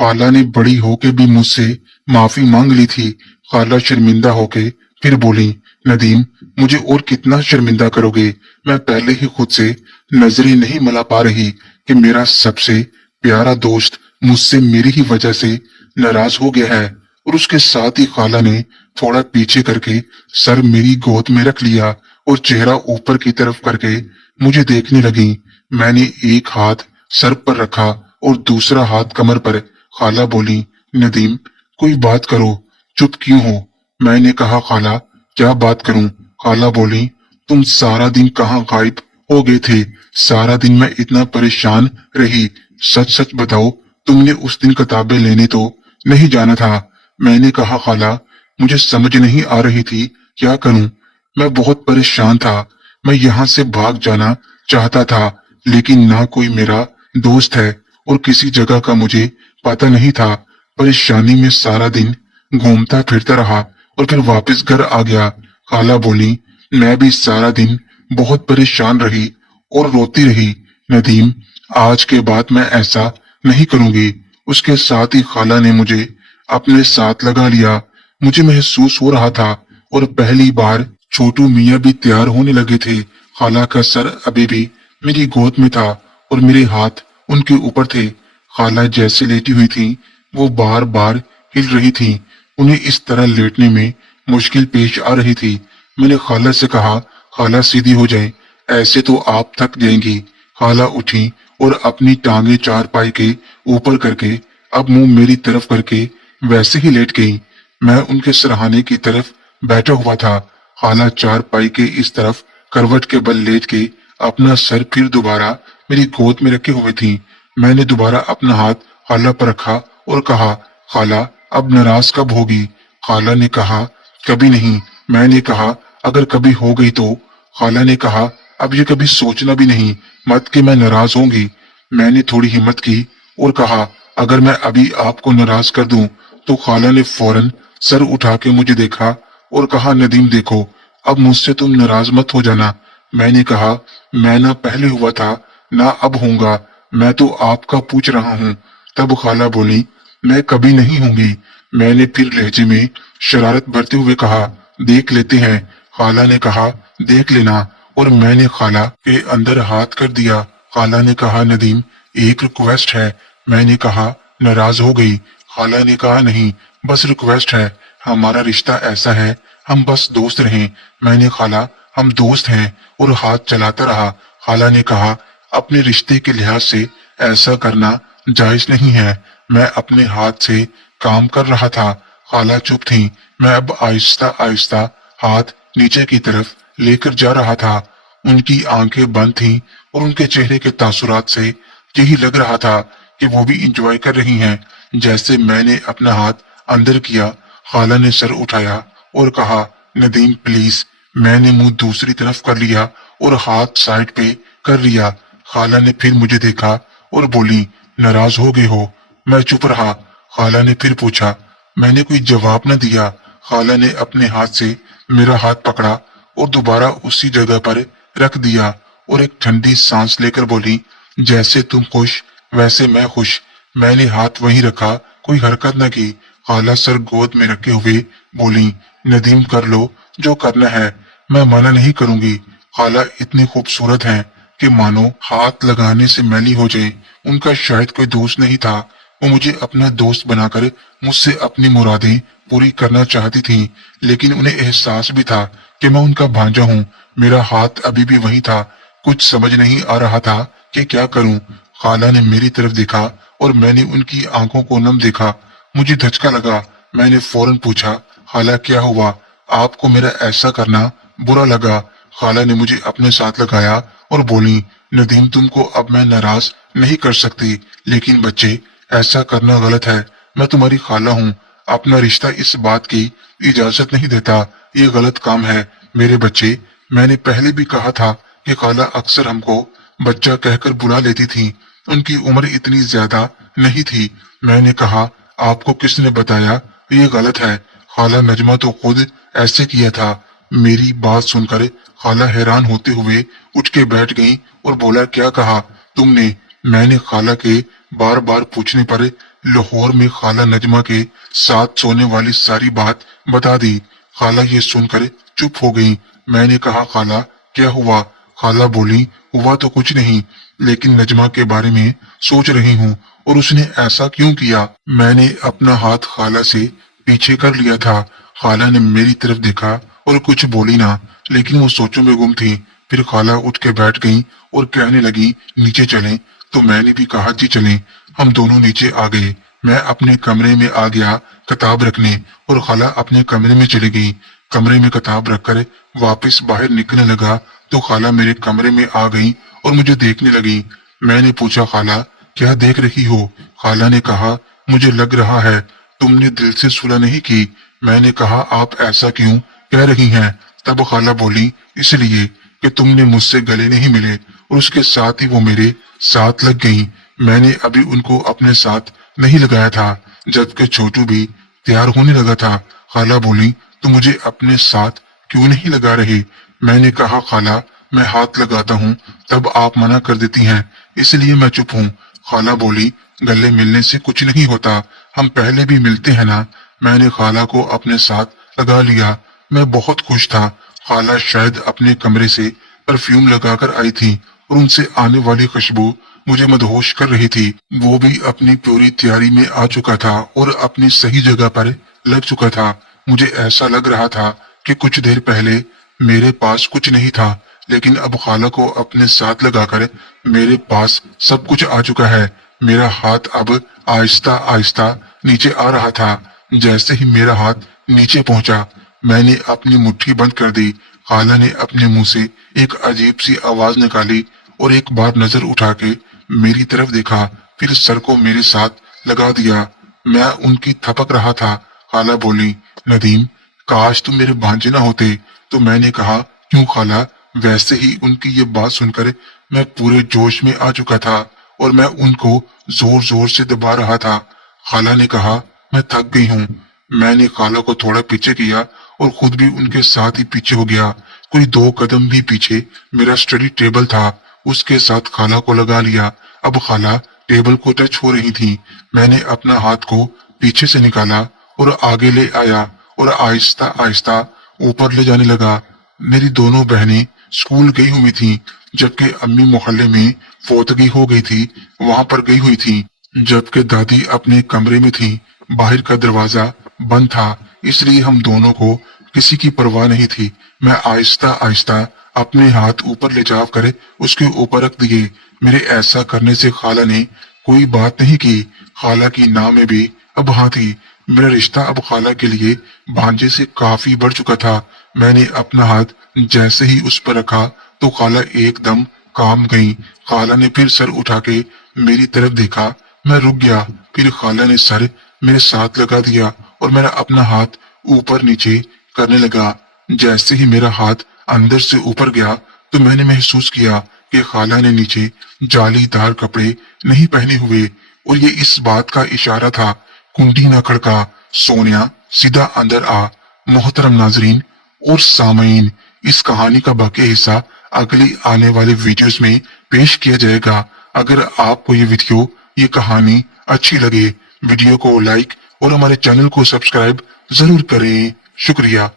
खाला ने बड़ी होके भी मुझसे माफी मांग ली थी। खाला शर्मिंदा होके फिर बोली, नदीम, मुझे और कितना शर्मिंदा करोगे? मैं पहले ही खुद से नजरें नहीं मिला पा रही कि मेरा सबसे प्यारा दोस्त मुझसे मेरी ही वजह से नाराज हो गया है। और उसके साथ ही खाला ने थोड़ा पीछे करके सर मेरी गोद में रख लिया और चेहरा ऊपर की तरफ करके मुझे देखने लगी। मैंने एक हाथ सर पर रखा और दूसरा हाथ कमर पर। खाला बोली, नदीम, कोई बात करो, चुप क्यों हो? मैंने कहा, खाला, क्या बात करूं? खाला बोली, तुम सारा दिन कहाँ गायब हो गए थे? सारा दिन मैं इतना परेशान रही। सच सच बताओ, तुमने उस दिन किताबें लेने तो नहीं जाना था? मैंने कहा, खाला, मुझे समझ नहीं आ रही थी क्या करूं। मैं बहुत परेशान था। मैं यहाँ से भाग जाना चाहता था, लेकिन ना कोई मेरा दोस्त है और किसी जगह का मुझे पता नहीं था। परेशानी में सारा दिन घूमता फिरता रहा और फिर वापस घर आ गया। खाला बोली, मैं भी सारा दिन बहुत परेशान रही और रोती रही। नदीम, आज के बाद मैं ऐसा नहीं करूंगी। उसके साथ ही खाला ने मुझे अपने साथ लगा लिया। मुझे महसूस हो रहा था और पहली बार छोटू मियाँ भी तैयार होने लगे थे। खाला का सर अभी भी मेरी गोद में था और मेरे हाथ उनके ऊपर थे। खाला जैसे लेटी हुई थी, वो बार बार हिल रही थी। उन्हें इस तरह लेटने में मुश्किल पेश आ रही थी। मैंने खाला से कहा, खाला सीधी हो जाए, ऐसे तो आप थक जाएंगी। खाला उठी और अपनी टांगे चारपाई के ऊपर करके अब मुंह मेरी तरफ करके वैसे ही लेट गई। मैं उनके सरहाने की तरफ बैठा हुआ था। खाला चारपाई के इस तरफ करवट के बल लेट के अपना सर फिर दोबारा मेरी गोद में रखे हुए थी। मैंने दोबारा अपना हाथ खाला पर रखा और कहा, खाला, अब नाराज कब होगी? खाला ने कहा, कभी नहीं। मैंने कहा, अगर कभी हो गई तो? खाला ने कहा, अब ये कभी सोचना भी नहीं मत कि मैं नाराज होंगी। मैंने थोड़ी हिम्मत की और कहा, अगर मैं अभी आपको नाराज कर दूं? तो खाला ने फौरन सर उठा के मुझे देखा और कहा, नदीम देखो, अब मुझसे तुम नाराज मत हो जाना। मैंने कहा, मैं ना पहले हुआ था ना अब होऊंगा, मैं तो आपका पूछ रहा हूँ। तब खाला बोली, मैं कभी नहीं होंगी। मैंने फिर लहजे में शरारत भरते हुए कहा, देख लेते हैं। खाला ने कहा, देख लेना। और मैंने खाला के अंदर हाथ कर दिया। खाला ने कहा, नदीम, एक रिक्वेस्ट है। मैंने कहा, नाराज हो गई? खाला ने कहा, नहीं, बस रिक्वेस्ट है। हमारा रिश्ता ऐसा है, हम बस दोस्त रहें। मैंने खाला, हम दोस्त हैं, और हाथ चलाता रहा। खाला ने कहा, अपने रिश्ते के लिहाज से ऐसा करना जायज नहीं है। मैं अपने हाथ से काम कर रहा था। खाला चुप थी। मैं अब आहिस्ता आहिस्ता हाथ नीचे की तरफ लेकर जा रहा था। उनकी आंखें बंद थीं और उनके चेहरे के तासुरात से यही लग रहा था कि वो भी इंजॉय कर रही हैं। जैसे मैंने अपना हाथ अंदर किया, खाला ने सर उठाया और कहा, नदीम प्लीज। मैंने मुंह दूसरी तरफ कर लिया और हाथ साइड पे कर लिया। खाला ने फिर मुझे देखा और बोली, नाराज हो गए हो? मैं चुप रहा। खाला ने फिर पूछा। मैंने कोई जवाब न दिया। खाला ने अपने हाथ से मेरा हाथ पकड़ा और दोबारा उसी जगह पर रख दिया और एक ठंडी सांस लेकर बोली, जैसे तुम खुश वैसे मैं खुश। मैंने हाथ वहीं रखा, कोई हरकत न की। खाला सर गोद में रखे हुए बोली, नदीम कर लो जो करना है, मैं मना नहीं करूंगी। खाला इतनी खूबसूरत हैं कि मानो हाथ लगाने से मैली हो जाए। उनका शायद कोई दोस्त नहीं था। वो मुझे अपना दोस्त बनाकर मुझसे अपनी मुरादें पूरी करना चाहती थी, लेकिन उन्हें एहसास भी था कि मैं उनका भांजा हूँ। मेरा हाथ अभी भी वहीं था। कुछ समझ नहीं आ रहा था कि क्या करूं। खाला ने मेरी तरफ देखा और मैंने उनकी आंखों को नम देखा। मुझे धचका लगा। मैंने फौरन पूछा, खाला क्या हुआ? आपको मेरा ऐसा करना बुरा लगा? खाला ने मुझे अपने साथ लगाया और बोली, नदीम तुमको अब मैं नाराज नहीं कर सकती, लेकिन बच्चे ऐसा करना गलत है। मैं तुम्हारी खाला हूँ। अपना रिश्ता इस बात की इजाजत नहीं देता। ये गलत काम है मेरे बच्चे। मैंने पहले भी कहा था कि खाला अक्सर हमको बच्चा कहकर बुला लेती थी। उनकी उम्र इतनी ज्यादा नहीं थी। मैंने कहा, आपको किसने बताया ये गलत है? खाला नजमा तो खुद ऐसे किया था। मेरी बात सुनकर खाला हैरान होते हुए उठ के बैठ गई और बोला, क्या कहा तुमने? मैंने खाला के बार बार पूछने पर लाहौर में खाला नजमा के साथ सोने वाली सारी बात बता दी। खाला ये सुनकर चुप हो गई। मैंने कहा, खाला क्या हुआ? खाला बोली, हुआ तो कुछ नहीं, लेकिन नजमा के बारे में सोच रही हूँ और उसने ऐसा क्यों किया। मैंने अपना हाथ खाला से पीछे कर लिया था। खाला ने मेरी तरफ देखा और कुछ बोली ना, लेकिन वो सोचों में गुम थी। फिर खाला उठ के बैठ गई और कहने लगी, नीचे चलें। तो मैंने भी कहा, जी चलें। हम दोनों नीचे आ गए। मैं अपने कमरे में आ गया किताब रखने और खाला अपने कमरे में चली गई। कमरे में किताब रखकर वापस बाहर निकलने लगा तो खाला मेरे कमरे में आ गई और मुझे देखने लगी। मैंने पूछा, खाला क्या देख रही हो? खाला ने कहा, मुझे लग रहा है तुमने दिल से सुलह नहीं की। मैंने कहा, आप ऐसा क्यों कह रही हैं? तब खाला बोली, इसलिए कि तुमने मुझसे गले नहीं मिले और उसके साथ ही वो मेरे साथ लग गई। मैंने अभी उनको अपने साथ नहीं लगाया था जबकि छोटू भी तैयार होने लगा था। खाला बोली, तो मुझे अपने साथ क्यों नहीं लगा रहे? मैंने कहा, खाला मैं हाथ लगाता हूँ तब आप मना कर देती हैं, इसलिए मैं चुप हूँ। खाला बोली, गले मिलने से कुछ नहीं होता, हम पहले भी मिलते हैं ना। मैंने खाला को अपने साथ लगा लिया। मैं बहुत खुश था। खाला शायद अपने कमरे से परफ्यूम लगाकर आई थी और उनसे आने वाली खुशबू मुझे मदहोश कर रही थी। वो भी अपनी पूरी तैयारी में आ चुका था और अपनी सही जगह पर लग चुका था। मुझे ऐसा लग रहा था कि कुछ देर पहले मेरे पास कुछ नहीं था, लेकिन अब खाला को अपने साथ लगाकर मेरे पास सब कुछ आ चुका है। मेरा हाथ अब आहिस्ता आहिस्ता नीचे आ रहा था। जैसे ही मेरा हाथ नीचे पहुंचा, मैंने अपनी मुट्ठी बंद कर दी। खाला ने अपने मुंह से एक अजीब सी आवाज निकाली और एक बार नजर उठा के मेरी तरफ देखा, फिर सर को मेरे साथ लगा दिया। मैं उनकी थपक रहा था। खाला बोली, नदीम काश तुम मेरे भांजे ना होते। तो मैंने कहा, क्यों खाला? वैसे ही उनकी ये बात सुनकर मैं पूरे जोश में आ चुका था और मैं उनको जोर जोर से दबा रहा था। खाला ने कहा, मैं थक गई हूँ। मैंने खाला को थोड़ा पीछे किया और खुद भी उनके साथ ही पीछे हो गया। कोई 2 कदम भी पीछे मेरा स्टडी टेबल था, उसके साथ खाला को लगा लिया। अब खाला टेबल को टच हो रही थी। मैंने अपना हाथ को पीछे से निकाला और आगे ले आया और आहिस्ता आहिस्ता ऊपर ले जाने लगा। मेरी दोनों बहनें स्कूल गई हुई थीं, जबकि अम्मी मोहल्ले में फौतगी हो गई थी, वहां पर गई हुई थी, जबकि दादी अपने कमरे में थी। बाहर का दरवाजा बंद था, इसलिए हम दोनों को किसी की परवाह नहीं थी। मैं आहिस्ता आहिस्ता अपने हाथ ऊपर ले जा कर उसके ऊपर रख दिए। मेरे ऐसा करने से खाला ने कोई बात नहीं की। खाला की नाम में भी अब हाँ थी। मेरा रिश्ता अब खाला के लिए भांजे से काफी बढ़ चुका था। मैंने अपना हाथ जैसे ही उस पर रखा तो खाला एकदम काम गई। खाला ने फिर सर उठा के मेरी तरफ देखा। मैं रुक गया। फिर खाला ने सर मेरे साथ लगा दिया और मेरा अपना हाथ ऊपर नीचे करने लगा। जैसे ही मेरा हाथ अंदर से ऊपर गया तो मैंने महसूस किया कि खाला ने नीचे जालीदार कपड़े नहीं पहने हुए और ये इस बात का इशारा था, कुंडी न खड़का, सोनिया सीधा अंदर आ। मोहतरम नाजरीन और सामईन, इस कहानी का बाकी हिस्सा अगली आने वाले वीडियोस में पेश किया जाएगा। अगर आपको ये वीडियो, ये कहानी अच्छी लगे, वीडियो को लाइक और हमारे चैनल को सब्सक्राइब जरूर करें। शुक्रिया।